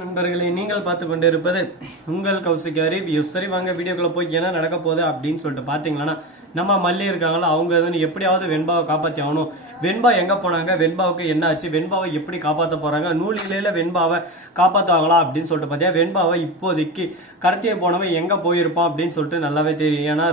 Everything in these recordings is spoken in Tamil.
நண்பர்களே, நீங்கள் பார்த்து கொண்டு இருப்பது உங்கள் கௌசிக் ரிவ்யூ. சரி, வாங்க வீடியோக்குள்ள போய் என்ன நடக்க போகுது அப்படின்னு சொல்லிட்டு பாத்தீங்கன்னா, நம்ம மல்லி இருக்காங்களா, அவங்க எப்படியாவது வெண்பாவை காப்பாற்றி ஆகணும். வெண்பா எங்க போனாங்க, வெண்பாவுக்கு என்ன ஆச்சு, வெண்பாவை எப்படி காப்பாற்ற போறாங்க, நூலிலையில வெண்பாவை காப்பாற்றுவாங்களா அப்படின்னு சொல்லிட்டு பாத்தியா, வெண்பாவை இப்போதைக்கு கடத்திய போனவன் எங்க போயிருப்பான் அப்படின்னு சொல்லிட்டு நல்லாவே தெரியும். ஏன்னா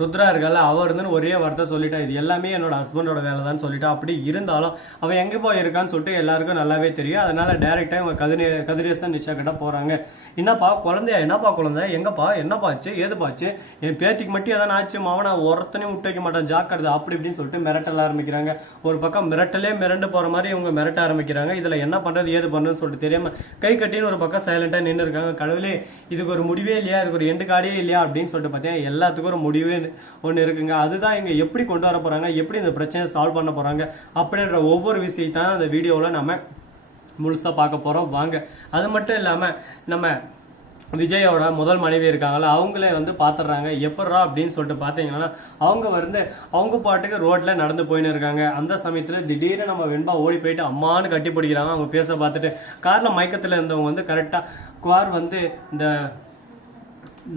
ருத்ரா இருக்கல, அவர் ஒரே வார்த்தை சொல்லிட்டா, இது எல்லாமே என்னோட ஹஸ்பண்டோட வேலை தான் சொல்லிட்டா. அப்படி இருந்தாலும் அவன் எங்கே போயிருக்கான்னு சொல்லிட்டு எல்லாருக்கும் நல்லாவே தெரியும். அதனால டைரக்டா இவங்க கதிரேசன் நிஷா கிட்ட போறாங்க. என்னப்பா குழந்தையா, என்னப்பா குழந்தை, எங்கப்பா, என்னப்பாச்சு, ஏதுப்பாச்சு, என் பேத்திக்கு மட்டும் எதனா ஆச்சு மாவன ஒருத்தனையும் விட்டு வைக்க மாட்டான், ஜாக்கிரதை அப்படி இப்படின்னு சொல்லிட்டு மிரட்டல ஆரம்பிக்கிறாங்க. ஒரு பக்கம் மிரட்டலே மிரண்டு போற மாதிரி இவங்க மிரட்ட ஆரம்பிக்கிறாங்க. இதுல என்ன பண்றது ஏது பண்றதுன்னு சொல்லிட்டு தெரியாம கை கட்டின்னு ஒரு பக்கம் சைலண்டா நின்று இருக்காங்க. கடவுளே, இதுக்கு ஒரு முடிவே இல்லையா, இதுக்கு ஒரு எண்டு காடியே இல்லையா அப்படின்னு சொல்லிட்டு பார்த்தீங்கன்னா எல்லாத்துக்கும் ஒரு முடிவே ஒன்று இருக்குங்க. அதுதான் இங்க எப்படி கொண்டு வர போறாங்க, எப்படி இந்த பிரச்சனையை சால்வ் பண்ண போறாங்க அப்படின்ற ஒவ்வொரு விஷயத்தான் அந்த வீடியோவில் நம்ம முழுசா பார்க்க போறோம். வாங்க. அது மட்டும் இல்லாம நம்ம விஜயோட முதல் மனைவி இருக்காங்கல்ல, அவங்களே பாத்துறாங்க. எப்படா அப்படின்னு சொல்லிட்டு பாத்தீங்கன்னா, அவங்க பாட்டுக்கு ரோட்ல நடந்து போயின்னு இருக்காங்க. அந்த சமயத்துல திடீர்னு நம்ம வெண்பா ஓடி போயிட்டு அம்மானு கட்டி பிடிக்கிறாங்க. அவங்க பேச பார்த்துட்டு கார்ல மயக்கத்துல இருந்தவங்க கரெக்டா கார் இந்த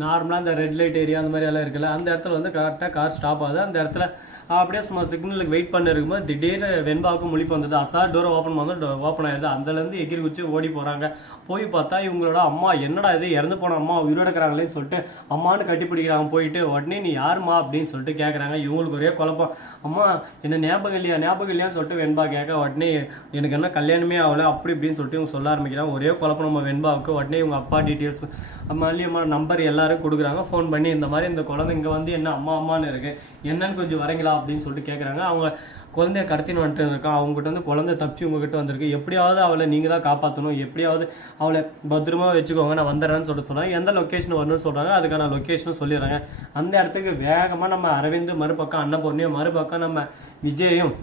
நார்மலாக இந்த ரெட் லைட் ஏரியா அந்த மாதிரி எல்லாம் இருக்குல்ல, அந்த இடத்துல கரெக்டாக கார் ஸ்டாப் ஆகுது. அந்த இடத்துல அப்படியே சும்மா சிக்னலுக்கு வெயிட் பண்ணி இருக்கும்போது திடீர்னு வெண்பாவுக்கு முழிப்பு வந்தது. அசார் டோரை ஓப்பன் பண்ணது, ஓப்பன் ஆயிடுது. அதுலேருந்து எகிரி குச்சி ஓடி போகிறாங்க. போய் பார்த்தா இவங்களோட அம்மா, என்னடா இது இறந்து போன அம்மா உயிரோடுக்கிறாங்களேன்னு சொல்லிட்டு அம்மானு கட்டி பிடிக்கிறாங்க. போயிட்டு உடனே நீ யாருமா அப்படின்னு சொல்லிட்டு கேட்குறாங்க. இவங்களுக்கு ஒரே குழப்பம். அம்மா என்ன ஞாபகம் இல்லையான்னு சொல்லிட்டு வெண்பா கேட்க, உடனே எனக்கு என்ன கல்யாணமே ஆகலை அப்படி இப்படின்னு சொல்லிட்டு இவங்க சொல்ல ஆரம்பிக்கிறாங்க. ஒரே குழப்பம் நம்ம வெண்பாவுக்கு. உடனே இவங்க அப்பா டீட்டெயில்ஸ் மல்லியம்மா நம்பர் எல்லாரும் கொடுக்குறாங்க. ஃபோன் பண்ணி இந்த மாதிரி இந்த குழந்தை இங்கே என்ன அம்மான்னு இருக்கு, என்னன்னு கொஞ்சம் வரீங்களா அப்படின்னு சொல்லிட்டு கேட்குறாங்க. அவங்க குழந்தைய கடத்தின்னு வந்துட்டு இருக்கான். அவங்ககிட்ட குழந்தை தப்பிச்சு உங்ககிட்ட வந்திருக்கு, எப்படியாவது அவளை நீங்க தான் காப்பாற்றணும், எப்படியாவது அவளை பத்திரமா வச்சுக்கோங்க, நான் வந்துடுறேன்னு சொல்றாங்க. எந்த லொக்கேஷன் வரணும்னு சொல்றாங்க, அதுக்கான லொக்கேஷனும் சொல்லிடுறாங்க. அந்த இடத்துக்கு வேகமா நம்ம அரவிந்த், மறுபக்கம் அன்னபூர்ணியும், மறுபக்கம் நம்ம விஜயும்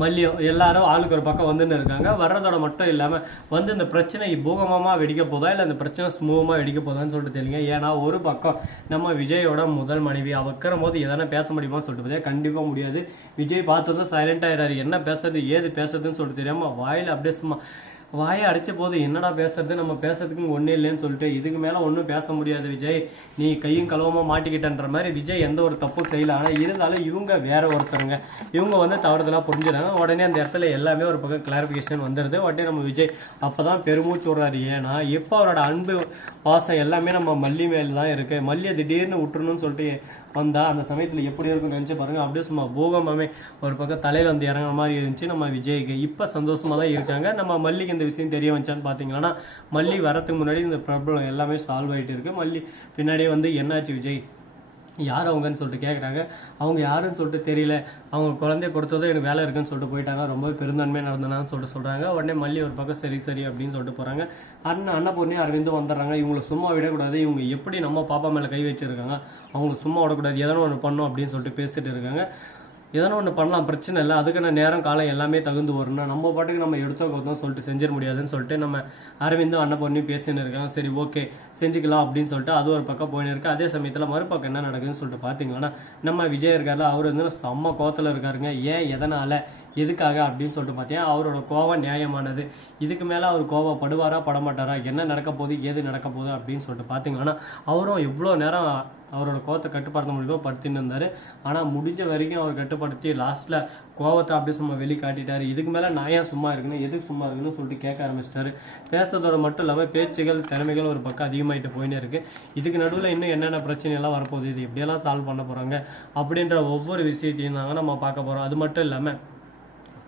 மல்லியும் எல்லாரும் ஆளுக்கு ஒரு பக்கம் வந்துன்னு இருக்காங்க. வர்றதோட மட்டும் இல்லாம இந்த பிரச்சனை பூகமா வெடிக்க போதா இல்ல இந்த பிரச்சனை ஸ்மூவமா வெடிக்க போதான்னு சொல்லிட்டு தெரியுங்க. ஏன்னா ஒரு பக்கம் நம்ம விஜயோட முதல் மனைவி அவக்கிற போது எதனா பேச முடியுமான்னு சொல்லிட்டு பார்த்தா கண்டிப்பா முடியாது. விஜய் பார்த்ததும் சைலண்ட் ஆயிடாரு. என்ன பேசுறது ஏது பேசுறதுன்னு சொல்லிட்டு தெரியாம வாயில அப்படியே சும்மா வாயை அடிச்ச போது என்னடா பேசுறது, நம்ம பேசுறதுக்கு ஒன்றும் இல்லைன்னு சொல்லிட்டு இதுக்கு மேலே ஒன்றும் பேச முடியாது விஜய், நீ கையும் கலவமாக மாட்டிக்கிட்டன்ற மாதிரி விஜய் எந்த ஒரு தப்பும் செய்யல. ஆனால் இருந்தாலும் இவங்க வேற ஒருத்தருங்க, இவங்க தவறுதலாக புரிஞ்சுறாங்க. உடனே அந்த இடத்துல எல்லாமே ஒரு பக்கம் கிளாரிஃபிகேஷன் வந்துடுது. உடனே நம்ம விஜய் அப்பதான் பெருமூச்சு விடுறாரு. ஏன்னா இப்போ அவரோட அன்பு பாசம் எல்லாமே நம்ம மல்லி மேல தான் இருக்கு. மல்லியை திடீர்னு விட்டுறணும்னு சொல்லிட்டு வந்தா அந்த சமயத்தில் எப்படி இருக்குன்னு நினச்சி பாருங்க. அப்படியே சும்மா பூகமாமே ஒரு பக்கம் தலையில் இறங்குற மாதிரி இருந்துச்சு நம்ம விஜய்க்கு. இப்போ சந்தோஷமா தான் இருக்காங்க. நம்ம மல்லிக்கு இந்த விஷயம் தெரிய வந்துச்சான்னு பார்த்தீங்கன்னா, மல்லி வரத்துக்கு முன்னாடி இந்த ப்ராப்ளம் எல்லாமே சால்வ் ஆகிட்டு இருக்கு. மல்லி பின்னாடியே என்னாச்சு விஜய், யார் அவங்கன்னு சொல்லிட்டு கேட்குறாங்க. அவங்க யாருன்னு சொல்லிட்டு தெரியல, அவங்க குழந்தைய கொடுத்ததும் எனக்கு வேலை இருக்குன்னு சொல்லிட்டு போயிட்டாங்க, ரொம்ப பெருந்தன்மையாக நடந்தனான்னு சொல்லிட்டு சொல்கிறாங்க. உடனே மல்லி ஒரு பக்கம் சரி அப்படின்னு சொல்லிட்டு போகிறாங்க. அன்னபூர்ணி அரவிந்தும் வந்துடுறாங்க. இவங்களை சும்மா விடக்கூடாது, இவங்க எப்படி நம்ம பாப்பா மேலே கை வச்சிருக்காங்க, அவங்களை சும்மா விடக்கூடாது, எதனா ஒன்று பண்ணும் அப்படின்னு சொல்லிட்டு பேசிட்டு இருக்காங்க. எதனா ஒன்று பண்ணலாம், பிரச்சனை இல்லை, அதுக்கான நேரம் காலம் எல்லாமே தகுந்து வரணும், நம்ம பாட்டுக்கு நம்ம எடுத்தோம் சொல்லிட்டு செஞ்சிட முடியாதுன்னு சொல்லிட்டு நம்ம அரவிந்தும் அன்னபூர்ணி பேசின்னு இருக்காங்க. சரி ஓகே செஞ்சுக்கலாம் அப்படின்னு சொல்லிட்டு அது ஒரு பக்கம் போயின்னு இருக்கு. அதே சமயத்தில் மறுபக்கம் என்ன நடக்குதுன்னு சொல்லிட்டு பார்த்தீங்கன்னா, நம்ம விஜய் இருக்காருல, அவர் செம்ம கோவத்தில் இருக்காருங்க. ஏன் எதனால எதுக்காக அப்படின்னு சொல்லிட்டு பார்த்தீங்கன்னா, அவரோட கோவம் நியாயமானது. இதுக்கு மேலே அவர் கோவப்படுவாரா படமாட்டாரா, என்ன நடக்க போகுது ஏது நடக்க போகுது அப்படின்னு சொல்லிட்டு பார்த்தீங்கன்னா, அவரும் எவ்வளோ நேரம் அவரோட கோவத்தை கட்டுப்படுத்த முடியுமோ படுத்தின்னு இருந்தாரு. ஆனால் முடிஞ்ச வரைக்கும் அவர் கட்டுப்படுத்தி லாஸ்ட்ல கோவத்தை அப்படியே சும்மா வெளி காட்டிட்டாரு. இதுக்கு மேலே நான் ஏன் சும்மா இருக்கணும், எதுக்கு சும்மா இருக்கணும்னு சொல்லிட்டு கேட்க ஆரம்பிச்சிட்டாரு. பேசுறதோட மட்டும் இல்லாமல் பேச்சுகள் திறமைகள் ஒரு பக்கம் அதிகமாகிட்டு போயின்னு இருக்கு. இதுக்கு நடுவில் இன்னும் என்னென்ன பிரச்சனை எல்லாம் வரப்போகுது, இது எப்படியெல்லாம் சால்வ் பண்ண போறாங்க அப்படின்ற ஒவ்வொரு விஷயத்தையும் தாங்க நம்ம பார்க்க போறோம். அது மட்டும் இல்லாமல்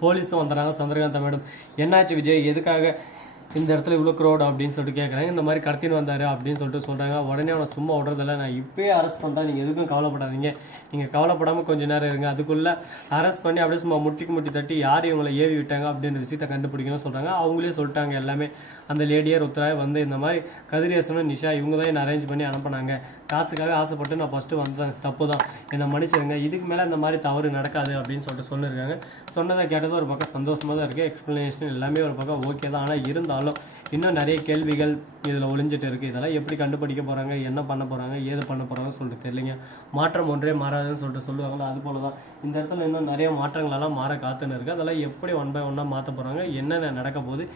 போலீஸும் வந்துடுறாங்க. சந்திரகாந்தா மேடம், என்னாச்சு விஜய், எதுக்காக இந்த இடத்துல இவ்வளோ க்ரௌட் அப்படின்னு சொல்லிட்டு கேட்குறாங்க. இந்த மாதிரி கடத்தின்னு வந்தாரு அப்படின்னு சொல்லிட்டு சொல்கிறாங்க. உடனே அவனை சும்மா விடுறதில்ல, நான் இப்போயே அரெஸ்ட் பண்ணுறேன், நீங்கள் எதுக்கும் கவலைப்படாதீங்க, நீங்கள் கவலைப்படாமல் கொஞ்சம் நேரம் இருங்க, அதுக்குள்ளே அரெஸ்ட் பண்ணி அப்படியே சும்மா முட்டி தட்டி யார் இவங்களை ஏவி விட்டாங்க அப்படின்ற விஷயத்தை கண்டுபிடிக்கணும்னு சொல்கிறாங்க. அவங்களே சொல்லிட்டாங்க எல்லாமே. அந்த லேடியார் ருத்ராய் இந்த மாதிரி கதிரேசனும் நிஷா இவங்க தான் என்ன அரேஞ்ச் பண்ணி அனுப்பினாங்க, காசுக்காக ஆசைப்பட்டு நான் ஃபஸ்ட்டு வந்தேன், தப்பு தான், என்னை மன்னிச்சிருங்க, இதுக்கு மேலே இந்த மாதிரி தவறு நடக்காது அப்படின்னு சொல்லிட்டு சொல்லியிருக்காங்க. சொன்னதை கேட்டது ஒரு பக்கம் சந்தோஷமாக தான் இருக்குது. எக்ஸ்ப்ளனேஷன் எல்லாமே ஒரு பக்கம் ஓகே தான். ஆனால் இருந்தாலும் இன்னும் நிறைய கேள்விகள் இதில் ஒளிஞ்சிட்டு இருக்குது. இதெல்லாம் எப்படி கண்டுபிடிக்க போகிறாங்க, என்ன பண்ண போகிறாங்க, ஏது பண்ண போகிறாங்கன்னு சொல்லிட்டு தெரியலைங்க. மாற்றம் ஒன்றே மாறாதுன்னு சொல்லிட்டு சொல்லுவாங்களா, அது போல தான் இந்த இடத்துல இன்னும் நிறைய மாற்றங்களெல்லாம் மாற காத்துன்னு இருக்குது. அதெல்லாம் எப்படி ஒன் பை ஒன்னாக மாற்ற போகிறாங்க, என்னென்ன நடக்க போகுது,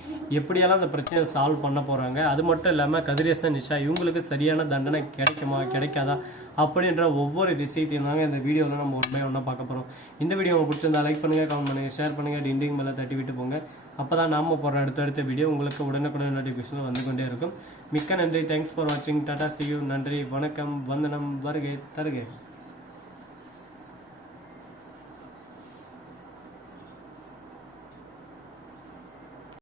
எப்படியெல்லாம் அந்த பிரச்சனையை சால்வ் பண்ண போகிறாங்க, அது மட்டும் இல்லாமல் கதிரேசன் நிஷா இவங்களுக்கு சரியான தண்டனை கிடைக்குமா கிடைக்காதா அப்படின்ற ஒவ்வொரு விஷயத்தையும் தாங்க இந்த வீடியோவில் நம்ம ஒன் பை ஒன்னாக பார்க்க போகிறோம். இந்த வீடியோ உங்களுக்கு பிடிச்சிருந்தா லைக் பண்ணுங்கள், கமெண்ட் பண்ணுங்கள், ஷேர் பண்ணுங்கள், டிண்டிங் மேலே தட்டி விட்டு போங்க. அப்போ தான் நாம் போடுற அடுத்தடுத்த வீடியோ உங்களுக்கு உடனுக்குடன் நோட்டிஃபிகேஷன் வந்து கொண்டே இருக்கும். மிக்க நன்றி. தேங்க்ஸ் ஃபார் வாட்சிங். Tata, see you. நன்றி, வணக்கம், வந்தனம், வருகை தருகை.